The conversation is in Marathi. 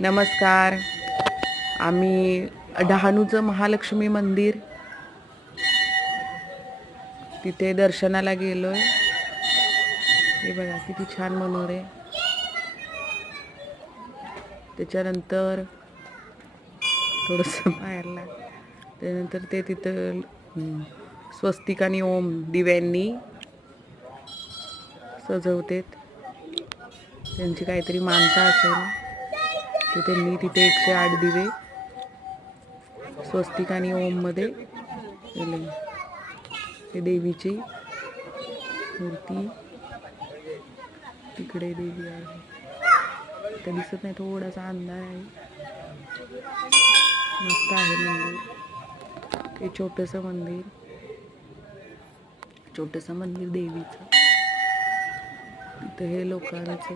नमस्कार. आम्ही डहाणूचं महालक्ष्मी मंदिर तिथे दर्शनाला गेलोय. हे बघा किती छान मनोर आहे. त्याच्यानंतर थोडंसं बाहेरला त्यानंतर ते तिथं स्वस्तिक आणि ओम दिव्यांनी सजवतेत. त्यांची काहीतरी मानता असेल तर त्यांनी तिथे 108 दिवे स्वस्तिक आणि ओम मध्ये केले. हे देवीची मूर्ती तिकडे देवी आहे. ते दिसत नाही, थोडासा अंधार आहे. मस्त आहे मंदिर. हे छोटंसं मंदिर देवीचं. तिथं हे लोकांचं